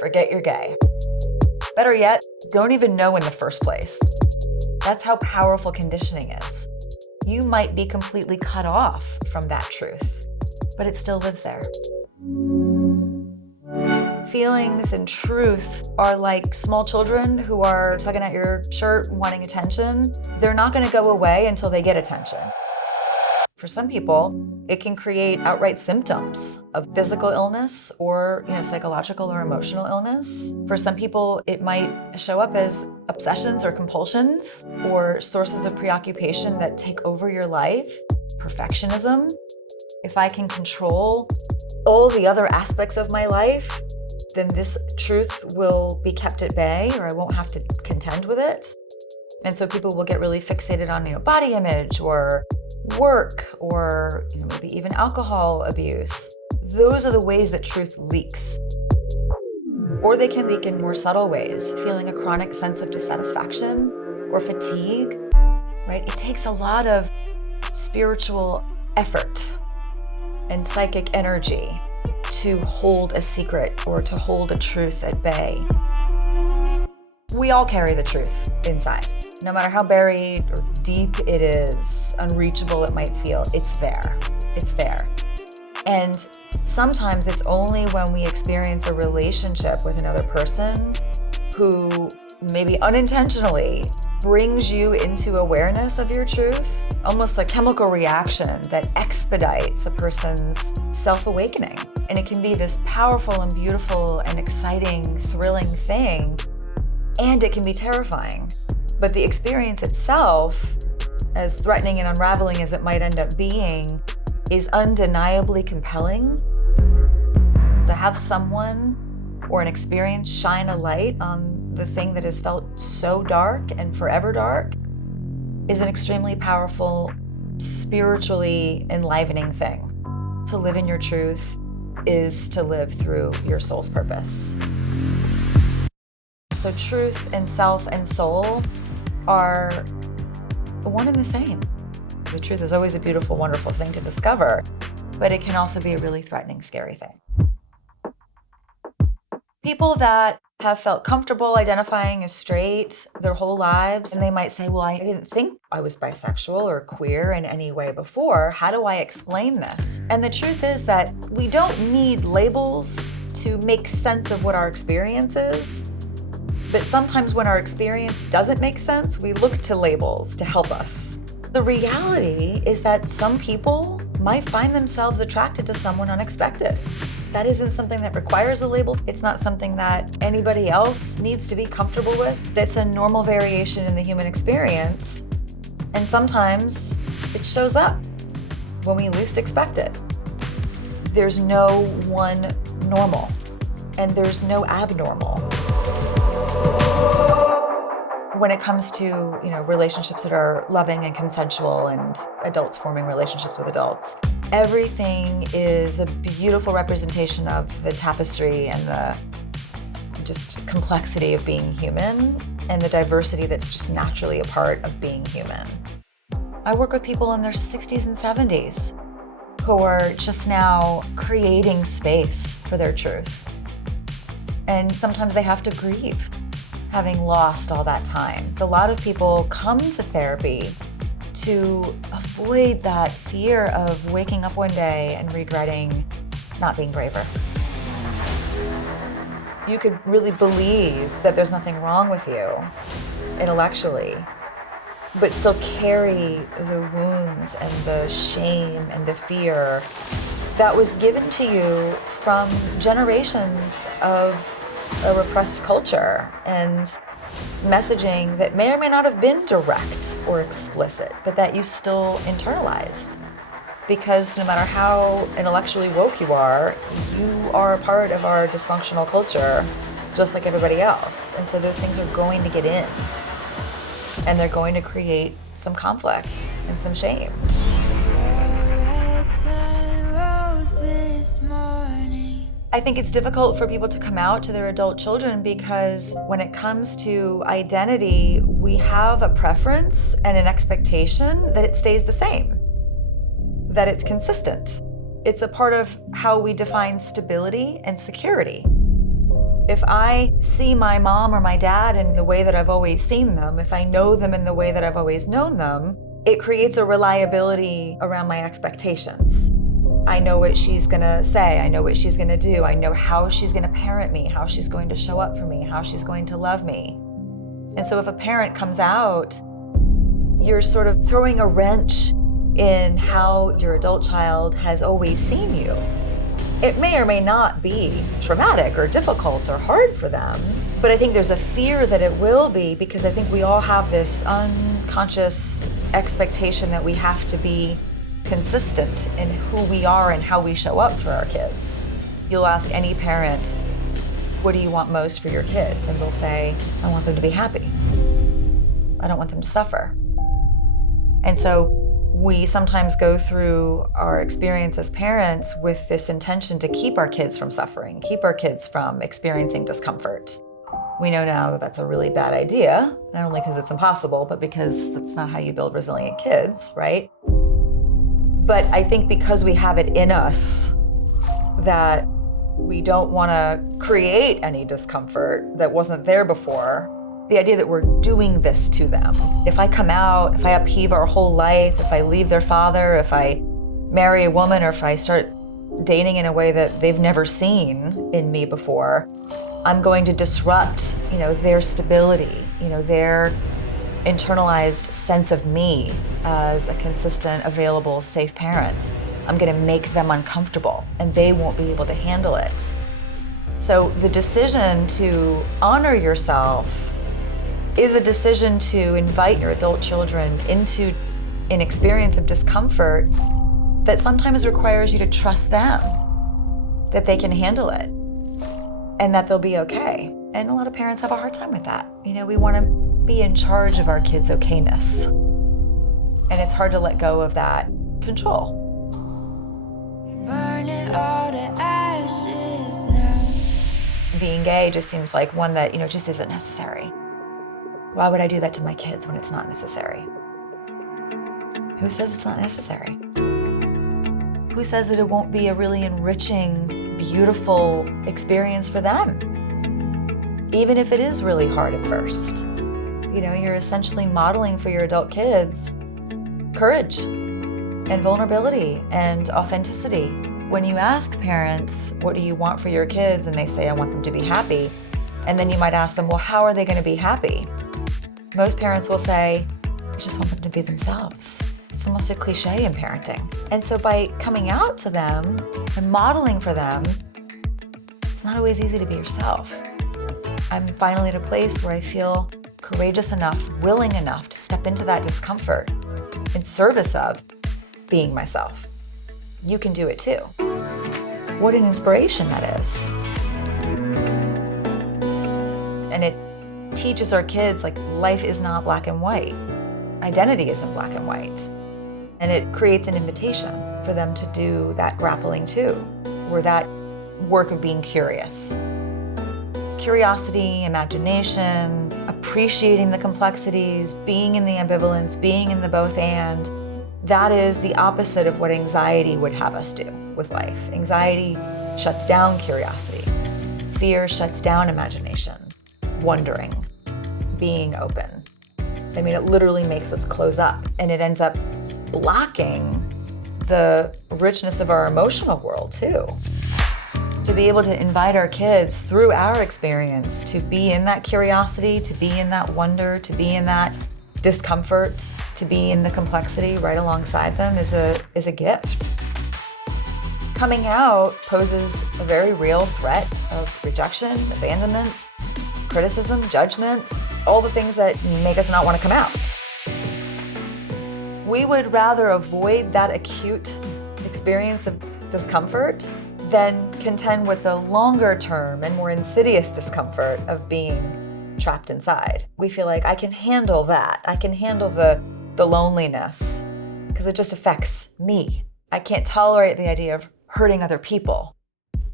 forget you're gay. Better yet, don't even know in the first place. That's how powerful conditioning is. You might be completely cut off from that truth, but it still lives there. Feelings and truth are like small children who are tugging at your shirt, wanting attention. They're not going to go away until they get attention. For some people, it can create outright symptoms of physical illness or, psychological or emotional illness. For some people, it might show up as obsessions or compulsions or sources of preoccupation that take over your life. Perfectionism. If I can control all the other aspects of my life, then this truth will be kept at bay, or I won't have to contend with it. And so people will get really fixated on, body image or work or, maybe even alcohol abuse. Those are the ways that truth leaks. Or they can leak in more subtle ways, feeling a chronic sense of dissatisfaction or fatigue, right? It takes a lot of spiritual effort and psychic energy to hold a secret or to hold a truth at bay. We all carry the truth inside. No matter how buried or deep it is, unreachable it might feel, it's there. It's there. And sometimes it's only when we experience a relationship with another person who maybe unintentionally brings you into awareness of your truth, almost a chemical reaction that expedites a person's self-awakening. And it can be this powerful and beautiful and exciting, thrilling thing, and it can be terrifying. But the experience itself, as threatening and unraveling as it might end up being, is undeniably compelling. To have someone or an experience shine a light on the thing that has felt so dark and forever dark is an extremely powerful, spiritually enlivening thing. To live in your truth is to live through your soul's purpose. So truth and self and soul are one and the same. The truth is always a beautiful, wonderful thing to discover, but it can also be a really threatening, scary thing. People that have felt comfortable identifying as straight their whole lives, and they might say, well, I didn't think I was bisexual or queer in any way before. How do I explain this? And the truth is that we don't need labels to make sense of what our experience is. But sometimes when our experience doesn't make sense, we look to labels to help us. The reality is that some people might find themselves attracted to someone unexpected. That isn't something that requires a label. It's not something that anybody else needs to be comfortable with. It's a normal variation in the human experience. And sometimes it shows up when we least expect it. There's no one normal, and there's no abnormal. When it comes to, relationships that are loving and consensual and adults forming relationships with adults, everything is a beautiful representation of the tapestry and the just complexity of being human and the diversity that's just naturally a part of being human. I work with people in their 60s and 70s who are just now creating space for their truth. And sometimes they have to grieve having lost all that time. A lot of people come to therapy to avoid that fear of waking up one day and regretting not being braver. You could really believe that there's nothing wrong with you intellectually, but still carry the wounds and the shame and the fear that was given to you from generations of a repressed culture and messaging that may or may not have been direct or explicit, but that you still internalized. Because no matter how intellectually woke you are a part of our dysfunctional culture, just like everybody else. And so those things are going to get in, and they're going to create some conflict and some shame. I think it's difficult for people to come out to their adult children because when it comes to identity, we have a preference and an expectation that it stays the same, that it's consistent. It's a part of how we define stability and security. If I see my mom or my dad in the way that I've always seen them, if I know them in the way that I've always known them, it creates a reliability around my expectations. I know what she's gonna say, I know what she's gonna do, I know how she's gonna parent me, how she's going to show up for me, how she's going to love me. And so if a parent comes out, you're sort of throwing a wrench in how your adult child has always seen you. It may or may not be traumatic or difficult or hard for them, but I think there's a fear that it will be, because I think we all have this unconscious expectation that we have to be consistent in who we are and how we show up for our kids. You'll ask any parent, what do you want most for your kids? And they'll say, I want them to be happy. I don't want them to suffer. And so we sometimes go through our experience as parents with this intention to keep our kids from suffering, keep our kids from experiencing discomfort. We know now that that's a really bad idea, not only because it's impossible, but because that's not how you build resilient kids, right? But I think because we have it in us that we don't want to create any discomfort that wasn't there before, the idea that we're doing this to them. If I come out, if I upheave our whole life, if I leave their father, if I marry a woman, or if I start dating in a way that they've never seen in me before, I'm going to disrupt, their stability, their internalized sense of me as a consistent, available, safe parent. I'm going to make them uncomfortable, and they won't be able to handle it. So the decision to honor yourself is a decision to invite your adult children into an experience of discomfort that sometimes requires you to trust them, that they can handle it, and that they'll be okay. And a lot of parents have a hard time with that. We want to be in charge of our kids' okayness. And it's hard to let go of that control. Burning all the ashes now. Being gay just seems like one that, just isn't necessary. Why would I do that to my kids when it's not necessary? Who says it's not necessary? Who says that it won't be a really enriching, beautiful experience for them? Even if it is really hard at first. You're essentially modeling for your adult kids courage and vulnerability and authenticity. When you ask parents, what do you want for your kids? And they say, I want them to be happy. And then you might ask them, well, how are they going to be happy? Most parents will say, I just want them to be themselves. It's almost a cliche in parenting. And so by coming out to them and modeling for them, it's not always easy to be yourself. I'm finally at a place where I feel courageous enough, willing enough to step into that discomfort in service of being myself. You can do it too. What an inspiration that is. And it teaches our kids, life is not black and white. Identity isn't black and white. And it creates an invitation for them to do that grappling too, or that work of being curious. Curiosity, imagination, appreciating the complexities, being in the ambivalence, being in the both and, that is the opposite of what anxiety would have us do with life. Anxiety shuts down curiosity. Fear shuts down imagination, wondering, being open. It literally makes us close up, and it ends up blocking the richness of our emotional world too. To be able to invite our kids through our experience to be in that curiosity, to be in that wonder, to be in that discomfort, to be in the complexity right alongside them is a gift. Coming out poses a very real threat of rejection, abandonment, criticism, judgment, all the things that make us not want to come out. We would rather avoid that acute experience of discomfort than contend with the longer term and more insidious discomfort of being trapped inside. We feel like I can handle that. I can handle the loneliness because it just affects me. I can't tolerate the idea of hurting other people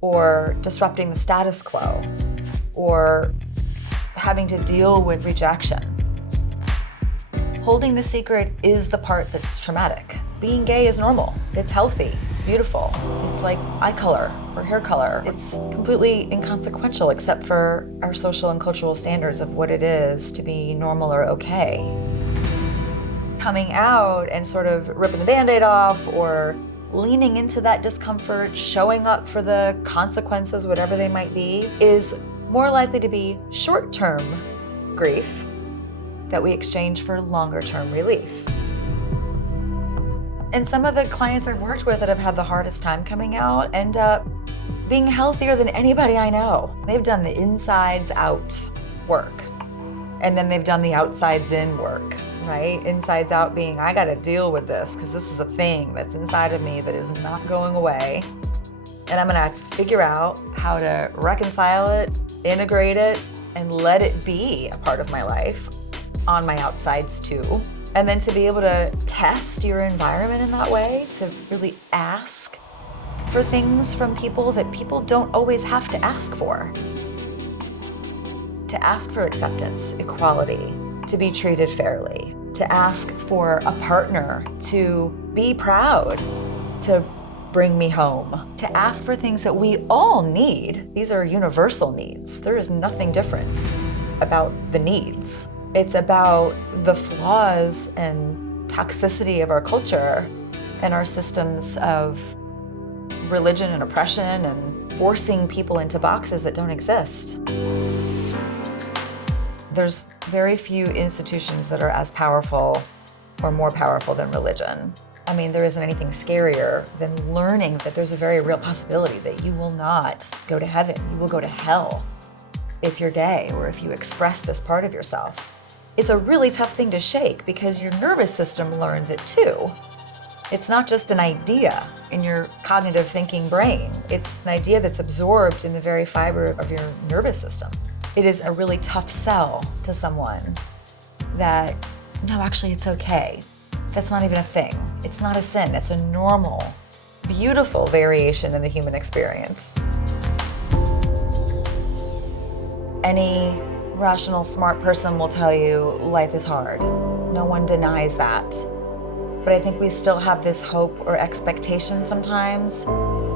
or disrupting the status quo or having to deal with rejection. Holding the secret is the part that's traumatic. being gay is normal. It's healthy. It's beautiful. It's like eye color or hair color. It's completely inconsequential except for our social and cultural standards of what it is to be normal or okay. Coming out and sort of ripping the Band-Aid off or leaning into that discomfort, showing up for the consequences, whatever they might be, is more likely to be short-term grief that we exchange for longer-term relief. And some of the clients I've worked with that have had the hardest time coming out end up being healthier than anybody I know. They've done the insides out work, and then they've done the outsides in work, right? Insides out being, I gotta deal with this because this is a thing that's inside of me that is not going away. And I'm gonna figure out how to reconcile it, integrate it, and let it be a part of my life on my outsides too. And then to be able to test your environment in that way, to really ask for things from people that people don't always have to ask for. To ask for acceptance, equality, to be treated fairly, to ask for a partner to be proud, to bring me home, to ask for things that we all need. These are universal needs. There is nothing different about the needs. It's about the flaws and toxicity of our culture and our systems of religion and oppression and forcing people into boxes that don't exist. There's very few institutions that are as powerful or more powerful than religion. I mean, there isn't anything scarier than learning that there's a very real possibility that you will not go to heaven, you will go to hell if you're gay or if you express this part of yourself. It's a really tough thing to shake because your nervous system learns it too. It's not just an idea in your cognitive thinking brain. It's an idea that's absorbed in the very fiber of your nervous system. It is a really tough sell to someone that, no, actually it's okay. That's not even a thing. It's not a sin. It's a normal, beautiful variation in the human experience. Any rational, smart person will tell you life is hard. No one denies that. But I think we still have this hope or expectation sometimes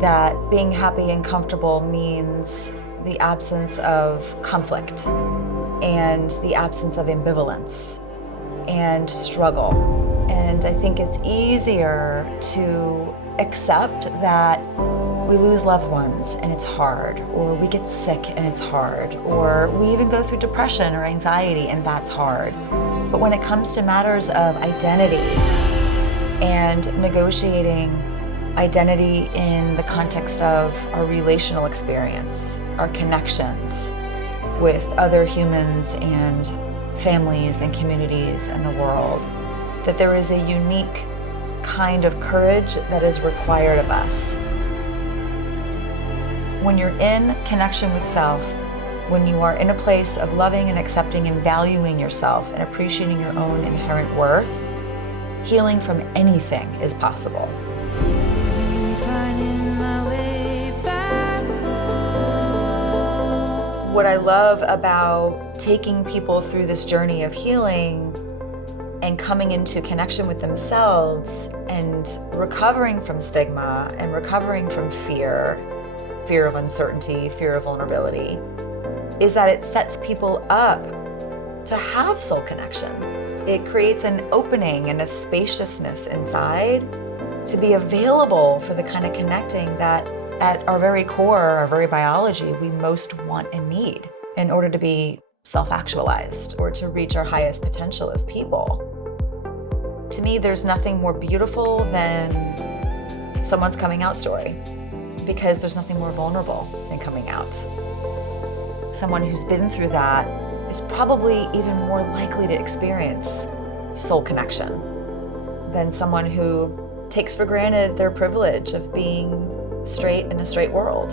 that being happy and comfortable means the absence of conflict and the absence of ambivalence and struggle. And I think it's easier to accept that we lose loved ones and it's hard, or we get sick and it's hard, or we even go through depression or anxiety and that's hard. But when it comes to matters of identity and negotiating identity in the context of our relational experience, our connections with other humans and families and communities and the world, that there is a unique kind of courage that is required of us. When you're in connection with self, when you are in a place of loving and accepting and valuing yourself and appreciating your own inherent worth, healing from anything is possible. What I love about taking people through this journey of healing and coming into connection with themselves and recovering from stigma and recovering from fear of uncertainty, fear of vulnerability, is that it sets people up to have soul connection. It creates an opening and a spaciousness inside to be available for the kind of connecting that at our very core, our very biology, we most want and need in order to be self-actualized or to reach our highest potential as people. To me, there's nothing more beautiful than someone's coming out story, because there's nothing more vulnerable than coming out. Someone who's been through that is probably even more likely to experience soul connection than someone who takes for granted their privilege of being straight in a straight world.